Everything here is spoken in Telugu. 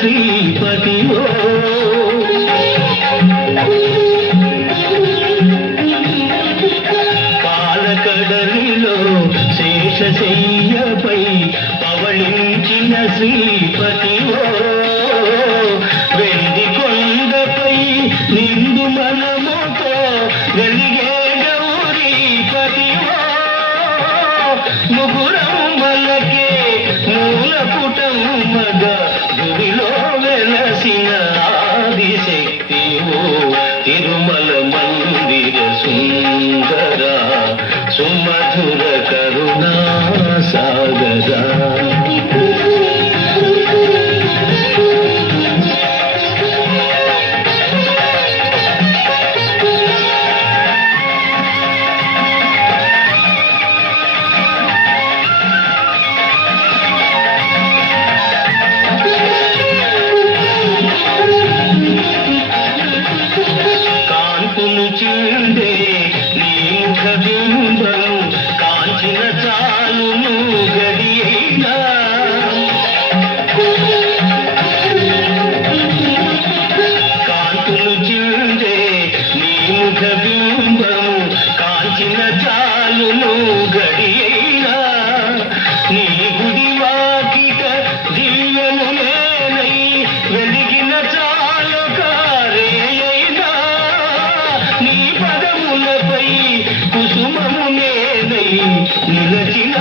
పవళించిన పాలకడలిలో శేషశయ్యపై పవళించిన శ్రీపతివో వెండి కొండపై నిండు మనముతో వెలిగే గౌరీ పతివో సుమధుర కరుణా సాగరా బింబము కాంచిన చాలును గడియైనా నీ గుడి వాకిట దివ్యము నేనై వెలిగిన చాలు కారేయైనా నీ పదములపై కుసుమము నేనై నిలచిన.